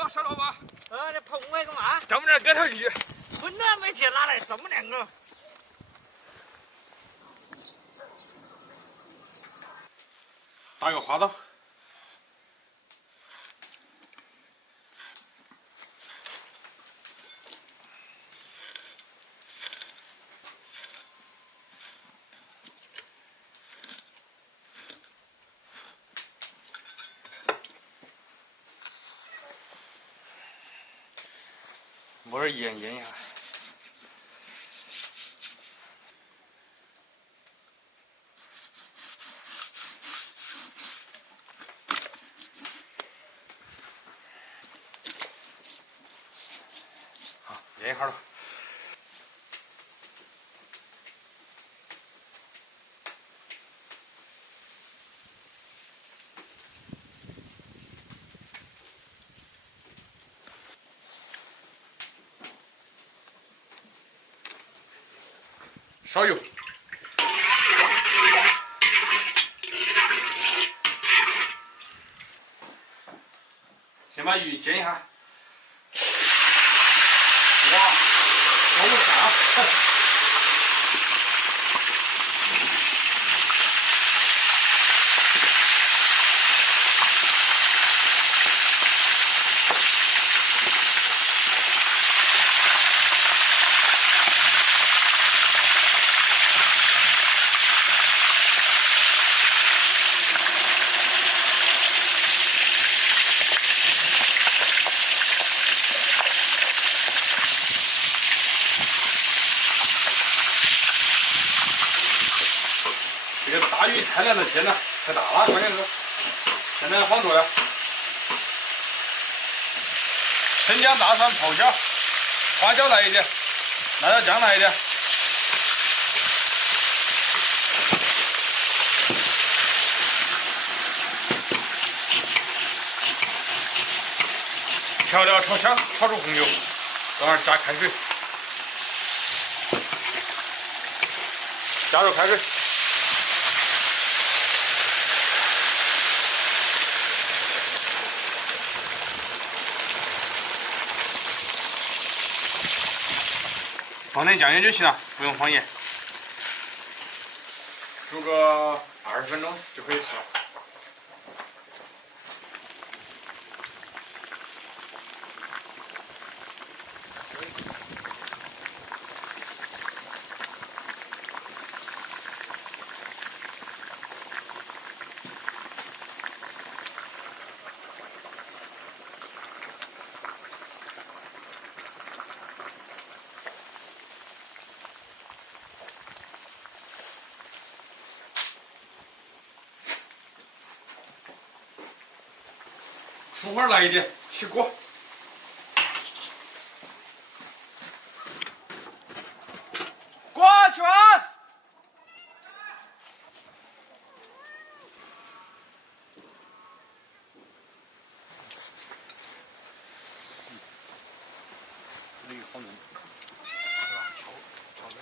说石老板，这碰我干嘛？这么点搁条鱼，混蛋没铁哪来这么两个？打个花刀。抹点盐腌一下。好，腌一会儿了。烧油，先把鱼煎一下。哇，好香！这个大鱼太难了，煎了太大了，关键是现在放多了。生姜、大蒜、泡椒、花椒来一点，辣椒酱来一点。调料炒香，炒出红油，等会儿加开水，加入开水。放点酱油就行了，不用放盐。煮个20分钟就可以吃了。葱花来一点，起锅。锅圈。那个好嫩，是吧？炒的，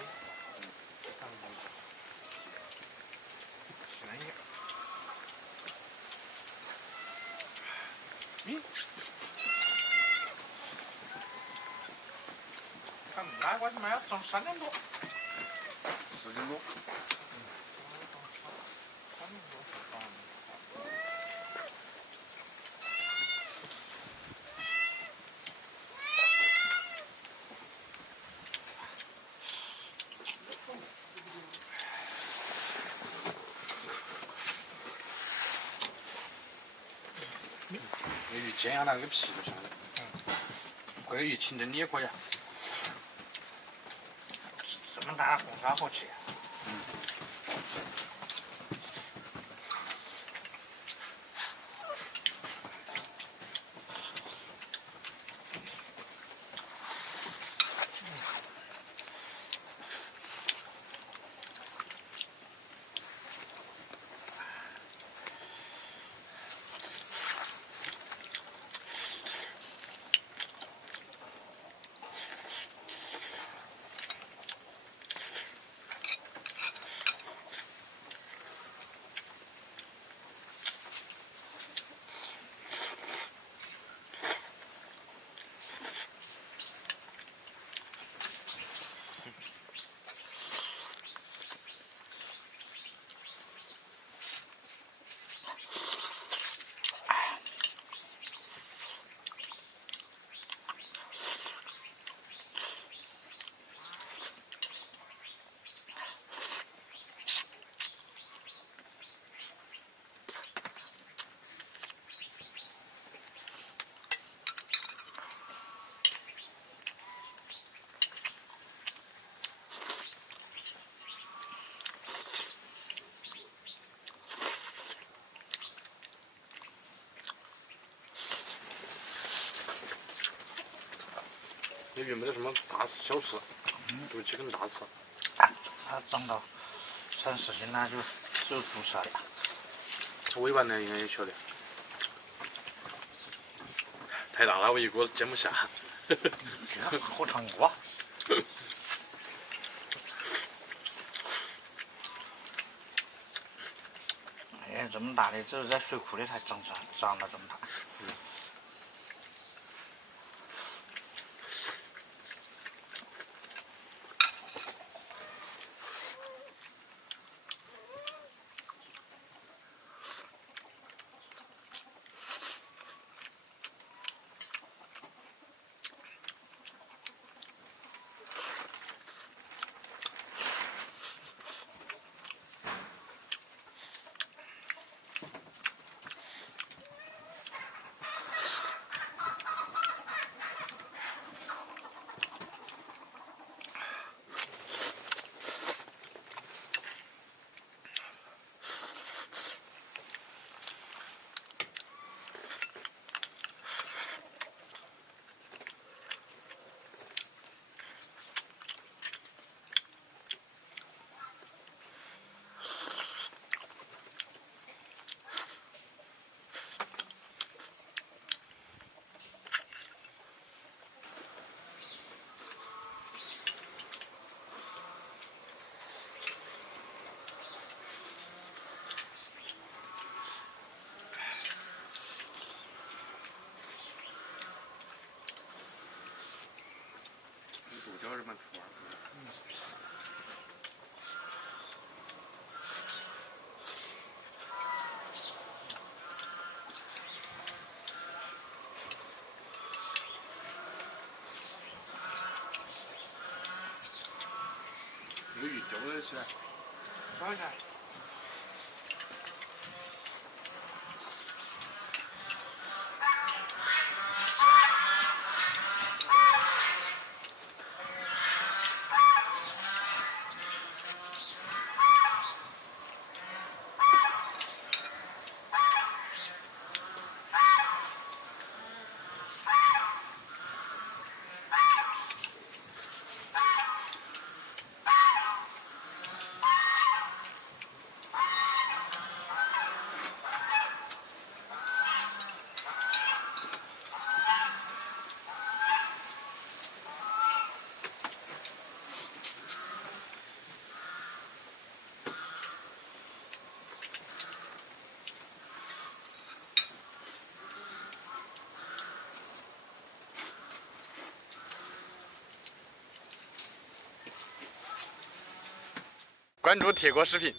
咸一点。看哪个他妈要涨3点多，4点多。这鱼煎下来，那个皮都下来。这个鱼清蒸的也可以啊。这么大的红烧好吃。这鱼没得什么大小事，都几根大刺。它长到30斤了就注射了。这尾巴呢应该也晓得，太大了我一个煎不下。这好长锅。哎，这么大的只有在水库里才长了这么大。猪脚是蛮出味的。这个鱼叼得起来，多少钱？关注铁锅视频。